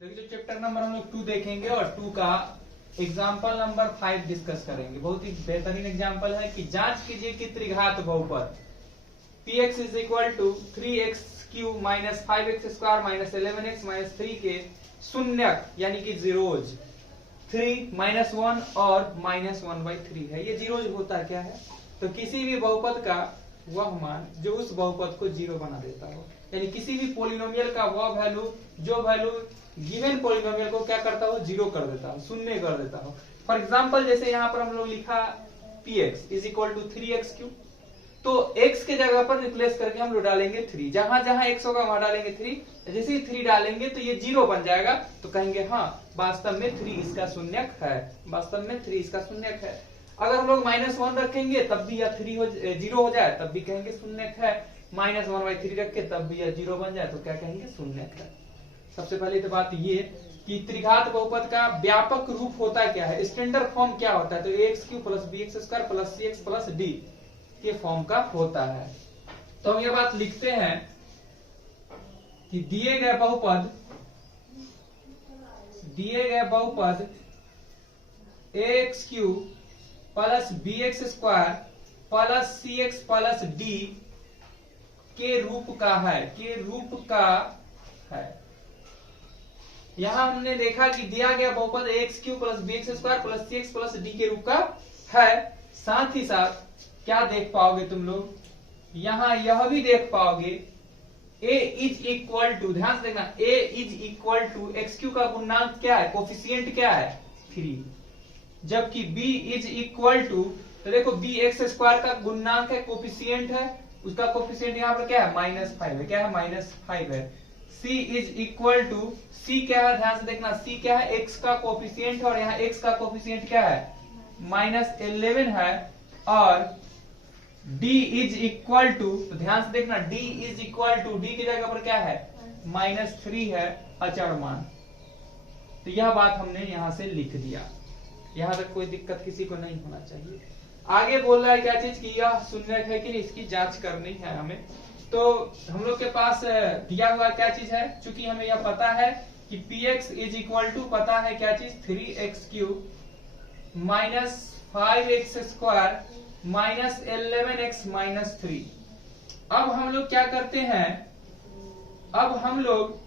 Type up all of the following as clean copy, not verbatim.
देखिए जो chapter number हम लोग 2 देखेंगे और 2 का एग्जाम्पल नंबर 5 डिस्कस करेंगे। बहुत ही बेहतरीन एग्जाम्पल है कि जांच कीजिए कि त्रिघात बहुपद px is equal to 3x³ minus 5x² minus 11x minus 3 के शून्यक यानी कि जीरोज 3 माइनस 1 और माइनस 1/3 है। ये जीरोज होता क्या है? तो किसी भी बहुपद का वह मान जो उस बहुपद को जीरो बना देता हो, यानी किसी भी पोलिनोमियल का वह वैल्यू जो वैल्यू गिवन पोलिनोमियल को क्या करता हो, जीरो कर देता हो, शून्य कर देता हो। फॉर एग्जाम्पल जैसे यहाँ पर हम लोग लिखा px is equal to 3x³, तो x के जगह पर रिप्लेस करके हम लोग डालेंगे 3, जहां जहां x होगा वहां डालेंगे 3। जैसे ही 3 डालेंगे तो ये जीरो बन जाएगा, तो कहेंगे हाँ वास्तव में 3 इसका शून्यक है, वास्तव में 3 इसका शून्यक है। अगर हम लोग -1 रखेंगे तब भी यह 3 जीरो हो जाए तब भी कहेंगे शून्यक है, -1/3 रख के तब भी यह जीरो बन जाए तो क्या कहेंगे, शून्यक है। सबसे पहले तो बात ये कि त्रिघात बहुपद का व्यापक रूप होता क्या है, स्टैंडर्ड फॉर्म क्या होता है, तो ax³ plus bx² plus cx plus d के फॉर्म का होता है। तो हम ये बात लिखते हैं कि दिए गए बहुपद ax³ plus bx² plus cx plus d के रूप का है। यहां हमने देखा कि दिया गया बहुपद ax³ plus bx² plus cx plus d के रूप का है। साथ ही साथ क्या देख पाओगे तुम लोग, यहां यह भी देख पाओगे a इज इक्वल टू, ध्यान से देखना, a is equal to x³ का गुणांक क्या है, कोफिशिएंट क्या है, 3, जबकि b इज इक्वल टू, तो देखो bx² का गुणांक है, कोफिशिएंट है, उसका कोफिशिएंट यहाँ पर क्या है, -5 है, क्या है, -5 है। c is equal to, c क्या है, ध्यान से देखना, c क्या है, x का कोफिशिएंट है और यहाँ x का कोफिशिएंट क्या है, -11 है। और d इज इक्वल टू, तो ध्यान से देखना, d is equal to, d की जगह पर क्या है, -3 है, अचर मान। तो यह बात हमने यहां से लिख दिया, यहां तक कोई दिक्कत किसी को नहीं होना चाहिए। आगे बोल रहा है क्या चीज की यह शून्यक है कि नहीं, इसकी जांच करनी है हमें। तो हम लोग के पास दिया हुआ क्या चीज है, चूंकि हमें यह पता है कि px इज इक्वल टू, पता है क्या चीज, 3x³ minus 5x² minus 11x minus 3। अब हम लोग क्या करते हैं, अब हम लोग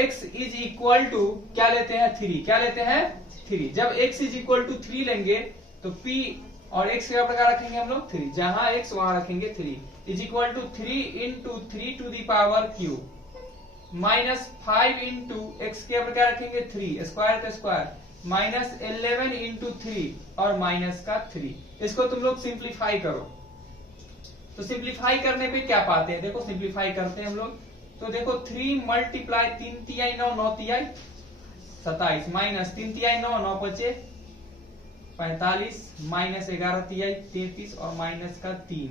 x इज इक्वल टू क्या लेते हैं, 3, क्या लेते हैं, 3। जब x इज इक्वल टू 3 लेंगे तो p और x का प्रकार रखेंगे हम लोग 3, जहां x वहां रखेंगे 3, is equal to 3 into 3 to the power q minus 5 into x के प्रकार रखेंगे 3, स्क्वायर का स्क्वायर, माइनस 11 इंटू 3 और माइनस का 3। इसको तुम लोग सिंप्लीफाई करो, तो सिंप्लीफाई करने पे क्या पाते हैं, देखो सिंप्लीफाई करते हैं हम लोग, तो देखो 3 मल्टीप्लाई 3 तिहाई 9, 9 तिहाई 27, माइनस 3 तिहाई 9, 9 बचे 45, माइनस 11 तिहाई 33 और माइनस का 3,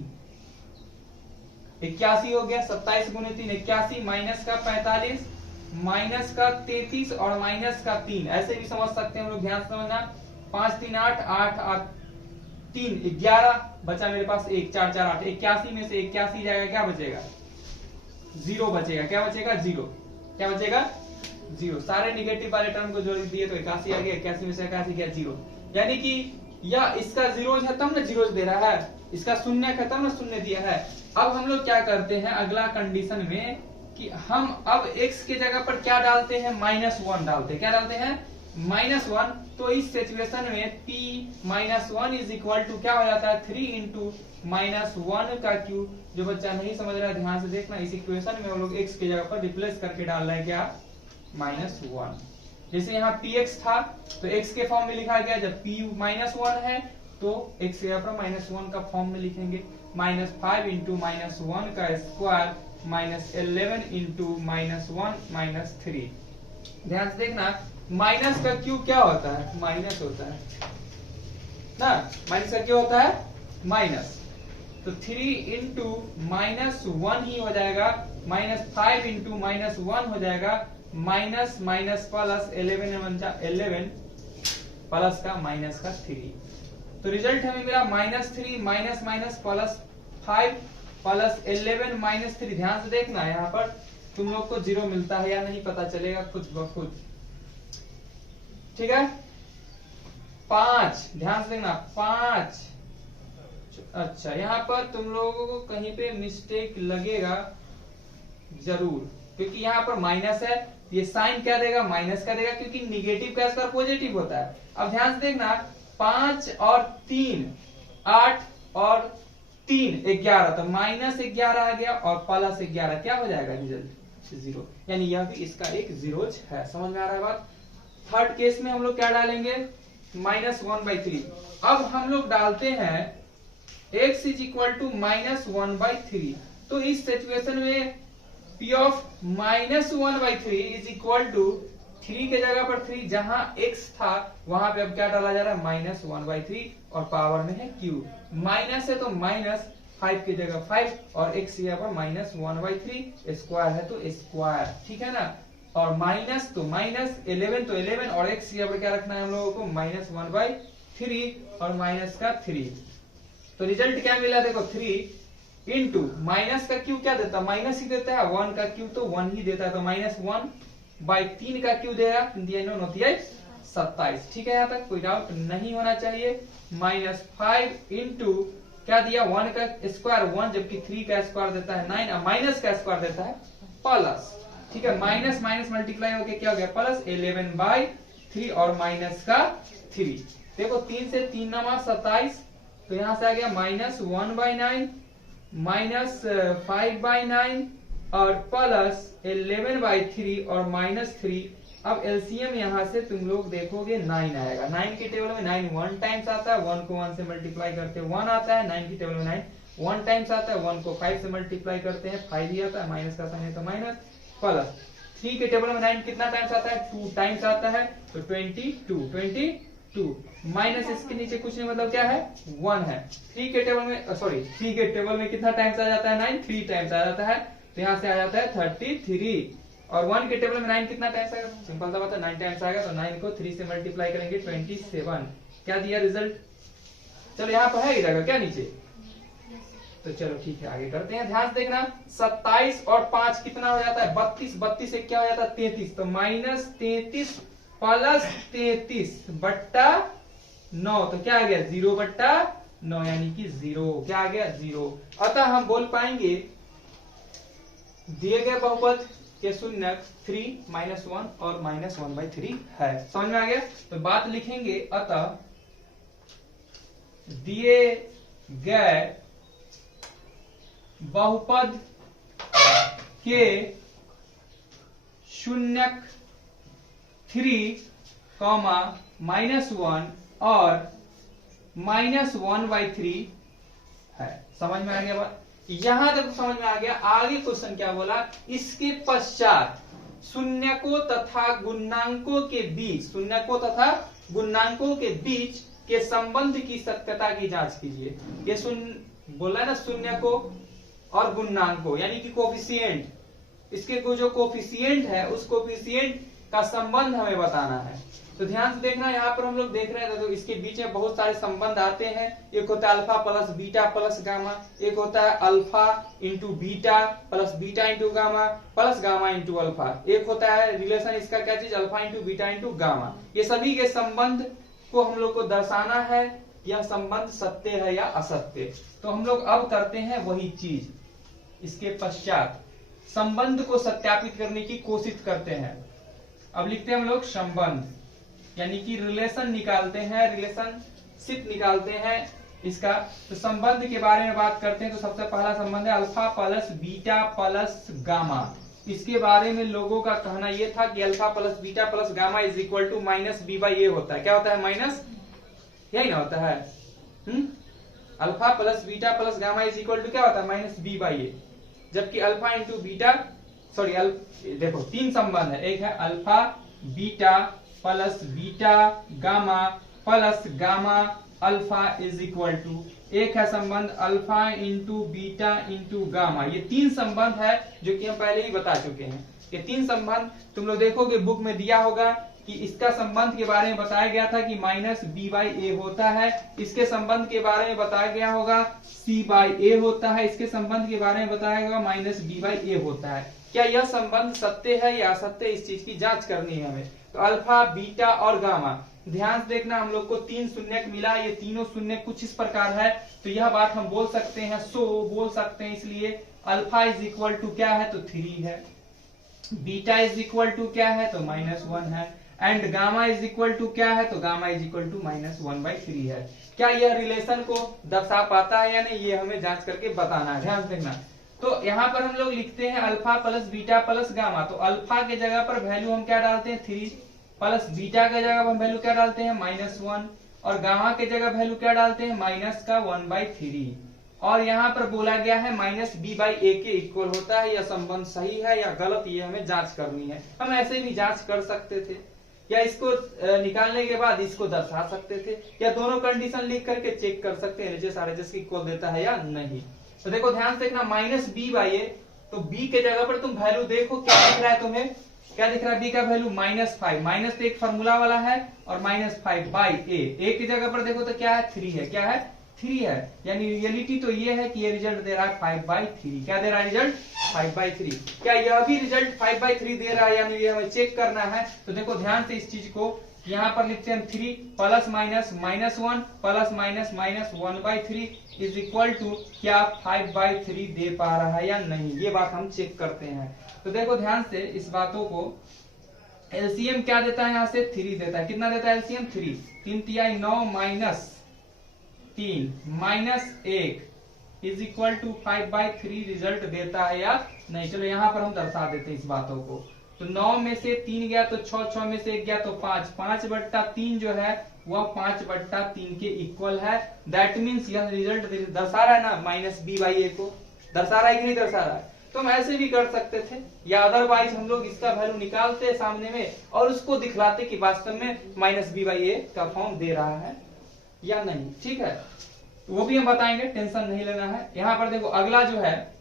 81 हो गया, 27 गुने 3 81, माइनस का 45, माइनस का 33 और माइनस का 3। ऐसे भी समझ सकते हैं हम लोग, ध्यान से समझना, 5 3 8 8 8 3 11 बचा मेरे पास 1 4 4 8, 81 में से 81 जाएगा, क्या बचेगा, 0 बचेगा, क्या बचेगा, 0, क्या बचेगा, 0। सारे निगेटिव वाले टर्म को जोड़ दिए तो 81 आ गया, 81 में से 81 गया 0, यानी कि यह इसका जीरोज है तब ना जीरोज दे रहा है, इसका शून्य है तब ना शून्य दिया है। अब हम लोग क्या करते हैं अगला कंडीशन में कि हम अब x के जगह पर क्या डालते हैं, -1 डालते हैं, क्या डालते हैं, -1। तो इस सिचुएशन में p -1 इज इक्वल टू क्या हो जाता है, 3 इंटू -1 का क्यूब। जो बच्चा नहीं समझ रहा है ध्यान से देखना, इस इक्वेशन में हम लोग x के जगह पर रिप्लेस करके डाल रहे हैं क्या, -1। जैसे यहाँ px था तो x के फॉर्म में लिखा गया, जब p -1 है तो x के जगह पर -1 का फॉर्म में लिखेंगे, -5 इंटू -1 का स्क्वायर माइनस 11 इंटू -1 -3। ध्यान से देखना, माइनस का क्यूब क्या होता है, माइनस होता है ना, माइनस का क्यों होता है, माइनस। तो 3 इंटू -1 ही हो जाएगा, -5 इंटू -1 हो जाएगा, माइनस माइनस प्लस 11 प्लस का माइनस का 3। तो रिजल्ट हमें मिला -3 माइनस माइनस प्लस 5 प्लस 11 -3। ध्यान से देखना यहाँ पर तुम लोग को 0 मिलता है या नहीं पता चलेगा खुद ब खुद। ठीक है, 5 ध्यान से देखना, 5। अच्छा, यहाँ पर तुम लोगों को कहीं पे मिस्टेक लगेगा जरूर, क्योंकि यहाँ पर माइनस है, ये साइन क्या देगा, माइनस का देगा, क्योंकि निगेटिव का स्क्वायर पॉजिटिव होता है। अब ध्यान से देखना, 5 और 3 8 और 3 11, तो -11 आ गया और +11 क्या हो जाएगा रिजल्ट 0, यानी यह भी इसका एक जीरोज है। समझ में आ रहा है बात। थर्ड केस में हम लोग क्या डालेंगे, -1/3। अब हम लोग डालते हैं x = -1/3। तो इस सिचुएशन में P of -1/3 is equal to 3 के जगह पर 3, जहां x था वहां पे अब क्या डाला जा रहा है, -1/3 और पावर में है q। माइनस है तो -5 की जगह 5 और x यहाँ पर -1/3, स्क्वायर है तो स्क्वायर, ठीक है ना। और माइनस तो माइनस, 11 तो 11 और x यहाँ पर क्या रखना है हम लोगों को, -1/3 और माइनस का 3। तो रिजल्ट क्या मिला देखो, 3 इंटू माइनस का क्यू क्या देता है, माइनस ही देता है, 1 का क्यू तो 1 ही देता है, तो -1/3 का क्यू देगा, 27। ठीक है, यहाँ तक कोई डाउट नहीं होना चाहिए। -5 इंटू क्या दिया, 1 का स्क्वायर 1, जबकि 3 का स्क्वायर देता है 9, और माइनस का स्क्वायर देता है प्लस। ठीक है, माइनस माइनस मल्टीप्लाई होके क्या हो गया, प्लस 11/3 और माइनस का 3। देखो 3 से 3 × 27, तो यहां से आ गया -1/9 -5/9 और प्लस 11/3 और -3। अब एलसीएम यहां से तुम लोग देखोगे 9 आएगा। 9 के टेबल में 9 1 टाइम्स आता है, 1 को 1 से मल्टीप्लाई करते 1 आता है। 9 की टेबल में 9 1 टाइम्स आता है, 1 को 5 से मल्टीप्लाई करते हैं 5 ही आता है, माइनस का साइन है तो माइनस, प्लस 3 के टेबल में 9 कितना टाइम्स आता है, 2 टाइम्स आता है, तो 22 माइनस इसके नीचे कुछ नहीं, मतलब क्या है, 1 है। 3 के टेबल में कितना टाइम्स आ जाता है, 9 3 टाइम्स आ जाता है, तो यहाँ से आ जाता है 33। और 1 के टेबल में 9 कितना टाइम्स आएगा, सिंपल सा बात है, 9 टाइम्स आएगा, तो 9 को 3 से मल्टीप्लाई करेंगे 27। क्या दिया रिजल्ट, चलो यहाँ पर है इधर क्या नीचे, तो चलो ठीक है आगे करते हैं। ध्यान से देखना, 27 और 5 कितना हो जाता है, 32, 32 से क्या हो जाता है 33, तो -33 प्लस 33/9, तो क्या आ गया 0/9, यानी कि 0, क्या आ गया 0। अतः हम बोल पाएंगे दिए गए बहुपद के शून्यक 3 -1 और -1/3 है। समझ में आ गया, तो बात लिखेंगे, अतः दिए गए बहुपद के शून्यक 3, -1 और -1/3 है। समझ में आ गया बात, यहां तक समझ में आ गया। आगे क्वेश्चन क्या बोला, इसके पश्चात शून्यकों तथा गुणांकों के बीच, शून्यकों तथा गुणांकों के बीच के संबंध की सत्यता की जांच कीजिए। ये बोला ना, शून्यकों और गुणांकों यानी कि कोफिशिएंट, इसके जो कोफिशिएंट है उस कोफिशिएंट का संबंध हमें बताना है। तो ध्यान से देखना, यहाँ पर हम लोग देख रहे हैं तो इसके बीच में बहुत सारे संबंध आते हैं। एक होता है alpha plus beta plus gamma, एक होता है alpha into beta plus beta into gamma plus gamma into alpha, एक होता है रिलेशन इसका क्या चीज, alpha into beta into gamma. ये सभी के संबंध को हम लोग को दर्शाना है, यह संबंध सत्य है या असत्य। तो हम लोग अब करते हैं वही चीज, इसके पश्चात संबंध को सत्यापित करने की कोशिश करते हैं। अब लिखते हैं हम लोग संबंध, यानी कि रिलेशन निकालते हैं, रिलेशनशिप निकालते हैं इसका। तो संबंध के बारे में बात करते हैं, तो सबसे पहला संबंध है alpha plus beta plus gamma. इसके बारे में लोगों का कहना यह था कि alpha plus beta plus gamma is equal to -b/a होता है। क्या होता है, माइनस, यही ना होता है। Alpha plus beta plus gamma is equal to क्या होता है, -b/a। जबकि अल्फा इंटू बीटा, सॉरी देखो 3 संबंध है, एक है alpha beta plus beta gamma plus gamma alpha is equal to, एक है संबंध alpha into beta into gamma. ये 3 संबंध है जो कि हम पहले ही बता चुके हैं। ये 3 संबंध तुम लोग देखोगे बुक में दिया होगा कि इसका संबंध के बारे में बताया गया था कि -b/a होता है, इसके संबंध के बारे में बताया गया होगा c/a होता है, इसके संबंध के बारे में बताया गया -b/a होता है। क्या यह संबंध सत्य है या असत्य, इस चीज की जांच करनी है हमें। तो अल्फा, बीटा और गामा, ध्यान से देखना, हम लोग को 3 शून्यक मिला, ये तीनों शून्य कुछ इस प्रकार है, तो यह बात हम बोल सकते हैं, बोल सकते हैं, इसलिए अल्फा इज इक्वल टू क्या है, तो 3 है, बीटा इज इक्वल टू क्या है, तो -1 है, and gamma is equal to क्या है, तो गामा इज इक्वल टू -1/3 है। क्या यह रिलेशन को दर्शा पाता है या नहीं, ये हमें जांच करके बताना है, ध्यान देखना। तो यहाँ पर हम लोग लिखते हैं alpha plus beta plus gamma, तो अल्फा के जगह पर वैल्यू हम क्या डालते हैं 3, प्लस बीटा के जगह पर हम वैल्यू क्या डालते हैं -1, और गामा के जगह वैल्यू क्या डालते हैं -1/3, और यहाँ पर बोला गया है -b/a के इक्वल होता है। यह संबंध सही है या गलत, ये हमें जांच करनी है। हम ऐसे भी जांच कर सकते थे, या इसको निकालने के बाद इसको दर्शा सकते थे, या दोनों कंडीशन लिख करके चेक कर सकते हैं एलएचएस आरएचएस की इक्वल देता है या नहीं। तो देखो ध्यान से देखना, -b/a, तो b के जगह पर तुम वैल्यू देखो क्या दिख रहा है तुम्हें, क्या दिख रहा है, b का वैल्यू -5, माइनस तो एक फार्मूला वाला है, और -5/a, a की जगह पर देखो तो क्या है 3 है, क्या है 3 है, यानी रियलिटी तो ये है कि ये रिजल्ट दे रहा है 5/3। क्या दे रहा है रिजल्ट 5/3। क्या यह भी रिजल्ट 5/3 दे रहा है, यानी ये हमें चेक करना है। तो देखो ध्यान से इस चीज को यहाँ पर लिखते हैं 3 plus minus -1 plus minus -1/3 is equal to क्या 5/3 दे पा रहा है या नहीं, ये बात हम चेक करते हैं। तो देखो ध्यान से इस बातों को, एलसीएम क्या देता है, यहाँ से 3 देता है, कितना देता है एलसीएम 3, 3 तिहाई 9 minus 3 -1 is equal to 5/3 result देता है या नहीं। चलो यहाँ पर हम दर्शा देते हैं इस बातों को। तो 9 में से 3 गया तो 6, 6 में से 1 गया तो 5, 5/3 जो है वह 5/3 के इक्वल है। दैट मीन्स यह रिजल्ट दर्शा रहा है ना -b/a को, दर्शा रहा है कि नहीं दर्शा रहा है। तो हम ऐसे भी कर सकते थे, या अदरवाइज हम लोग इसका वैल्यू निकालते सामने में और उसको दिखलाते कि वास्तव में -b/a का फॉर्म दे रहा है या नहीं, ठीक है। तो वो भी हम बताएंगे, टेंशन नहीं लेना है। यहाँ पर देखो अगला जो है,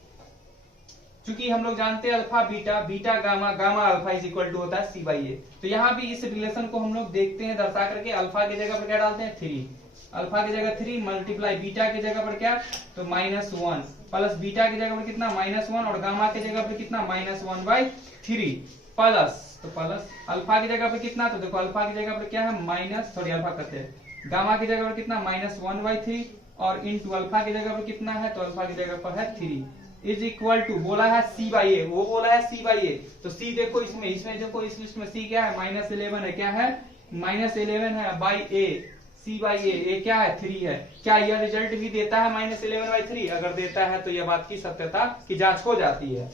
चूंकि हम लोग जानते हैं alpha beta, beta gamma, gamma alpha is equal to होता है c/a, तो यहाँ भी इस रिलेशन को हम लोग देखते हैं दर्शा करके। अल्फा की जगह पर क्या डालते हैं 3, अल्फा की जगह 3 मल्टीप्लाई बीटा की जगह पर क्या, तो -1 प्लस बीटा की जगह पर कितना -1, और गामा की जगह पर कितना -1/3 प्लस, तो प्लस अल्फा की जगह पर कितना, तो देखो अल्फा की जगह पर क्या है अल्फा करते हैं, गामा की जगह पर कितना -1/3, और इंटू अल्फा की जगह पर कितना है, तो अल्फा की जगह पर है 3 इज इक्वल टू, बोला है c/a, वो बोला है c/a, तो c देखो इसमें देखो इस लिस्ट में c क्या है -11 है, क्या है -11 है बाई a, c/a, a क्या है 3 है। क्या यह रिजल्ट भी देता है -11/3, अगर देता है तो यह बात की सत्यता की जांच हो जाती है।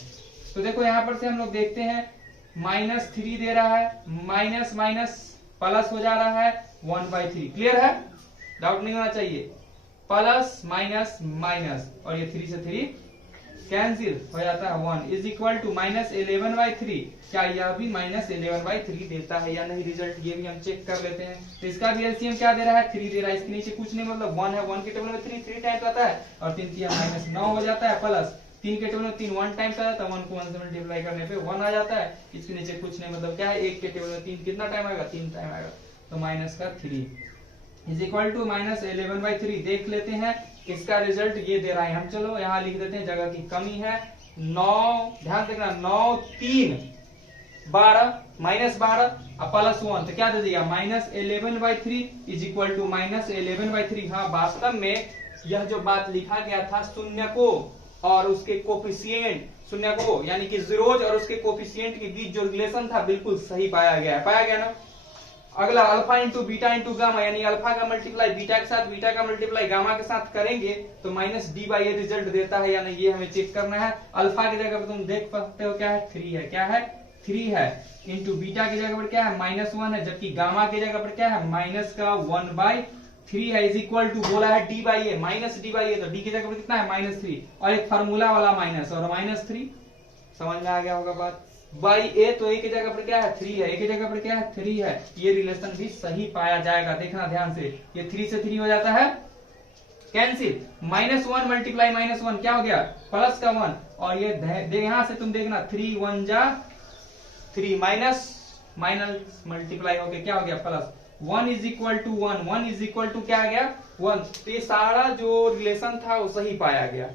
तो देखो यहाँ पर से हम लोग देखते हैं -3 दे रहा है, माइनस माइनस प्लस हो जा रहा है 1/3, क्लियर है, डाउट नहीं होना चाहिए, प्लस माइनस माइनस, और ये 3 से 3 कैंसिल हो जाता है 1 इज इक्वल टू -11/3। क्या यह भी -11/3 देता है या नहीं रिजल्ट, ये भी हम चेक कर लेते हैं। तो इसका भी एलसीएम क्या दे रहा है 3 दे रहा है, इसके नीचे कुछ नहीं, मतलब 1 है, 1 के टेबल में 3 टाइम्स आता है, और 3 3 -9 हो जाता है, प्लस 3 के टेबल में 3 1 टाइम्स आता है, 1 को 1 से मल्टीप्लाई करने पे 1 आ जाता है, इसके नीचे कुछ नहीं, मतलब क्या है 1 के टेबल में 3 कितना टाइम आएगा 3 टाइम आएगा, तो -3 इज इक्वल टू -11/3 देख लेते हैं। इसका रिजल्ट ये दे रहा है, हम चलो यहाँ लिख देते हैं, जगह की कमी है। 9 ध्यान देखना, 9 3 12 -12 प्लस 1, तो क्या दे दिया -11/3 इज इक्वल टू -11/3। हाँ वास्तव में यह जो बात लिखा गया था शून्य को और उसके कोफिशिएंट, शून्य को यानी कि जीरोज और उसके कोफिशिएंट के बीच जो रिलेशन था बिल्कुल सही पाया गया है, पाया गया ना। अगला alpha into beta into gamma, यानी अल्फा का मल्टीप्लाई बीटा के साथ, बीटा का मल्टीप्लाई गामा के साथ करेंगे तो -d/a रिजल्ट देता है या नहीं, ये हमें चेक करना है। अल्फा की जगह पर तुम देख सकते हो क्या है 3 है, क्या है 3 है, इंटू बीटा की जगह पर क्या है -1 है, जबकि गामा की जगह पर क्या है -1/3 है, इज इक्वल टू बोला है d/a, -d/a, तो d की जगह पर कितना है -3, और एक फार्मूला वाला माइनस और -3, समझ में आ गया होगा बात। बाई ए, तो ए की जगह पर क्या है 3 है, ए की जगह पर क्या है 3 है, ये रिलेशन भी सही पाया जाएगा, देखना ध्यान से, ये 3 से 3 हो जाता है कैंसिल, -1 मल्टीप्लाई -1 क्या हो गया प्लस का 1, और ये यहां से तुम देखना 3 1 जा 3 माइनस माइनस मल्टीप्लाई हो गया क्या हो गया plus, 1 is equal to 1 is equal to क्या आ गया 1, तो ये सारा जो रिलेशन था वो सही पाया गया।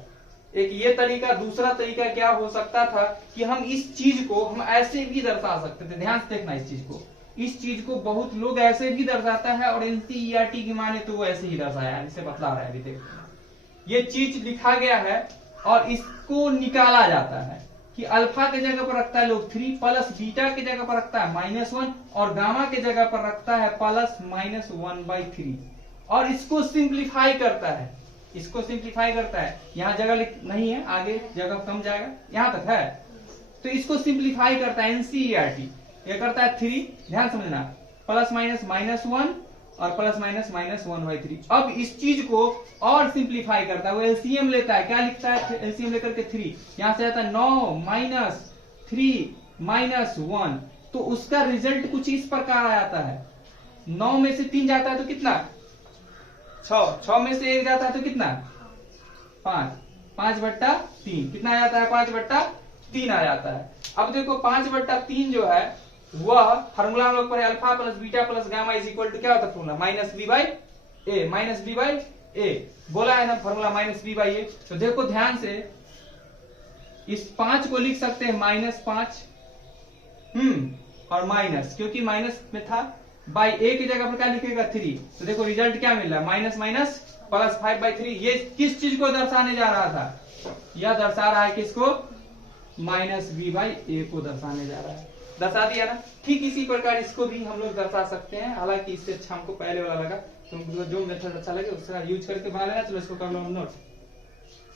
एक ये तरीका। दूसरा तरीका क्या हो सकता था कि हम इस चीज को हम ऐसे भी दर्शा सकते थे। ध्यान से देखना इस चीज को बहुत लोग ऐसे भी दर्शाता है और एनसीईआरटी की माने तो वो ऐसे ही दर्शाया है, इसे बतला रहा है। अभी देखो ये चीज लिखा गया है और इसको निकाला जाता है कि अल्फा के जगह पर रखता है लोग 3 प्लस बीटा के जगह पर रखता है -1 और गामा के जगह पर रखता है +-1/3 और इसको सिंप्लीफाई करता है। यहाँ जगह नहीं है, आगे जगह कम जाएगा, यहां तक है तो इसको सिंप्लीफाई करता है एनसीईआरटी। ये करता है 3, ध्यान समझना, +-1 और +-1/3। अब इस चीज को और सिंप्लीफाई करता है, वो एलसीएम लेता है। क्या लिखता है एलसीएम लेकर के 3, यहां से आता है 9 - 3 - 1, तो उसका रिजल्ट कुछ इस प्रकार आ जाता है। 9 में से 3 जाता है तो कितना 6 में से 1 जाता है तो कितना 5/3 कितना आ जाता है 5/3 आ जाता है। अब देखो 5/3 जो है वह फार्मूला हम लोग पढ़े alpha plus beta plus gamma is equal to क्या होता है फॉर्मूला -b/a बोला है ना फॉर्मूला -b/a। तो देखो ध्यान से इस 5 को लिख सकते हैं -5 और माइनस, क्योंकि माइनस में था, बाई a की जगह पर क्या लिखेगा 3। तो देखो रिजल्ट क्या मिल रहा है -- +5/3। ये किस चीज को दर्शाने जा रहा था, यह दर्शा रहा है किसको -b/a को दर्शाने जा रहा है। दर्शा दिया ना। ठीक इसी प्रकार इसको भी हम लोग दर्शा सकते हैं, हालांकि इससे अच्छा हमको पहले वाला लगा। तो जो मेथड अच्छा लगे उसका यूज करके बना लेना। चलो इसको कर लो नोट।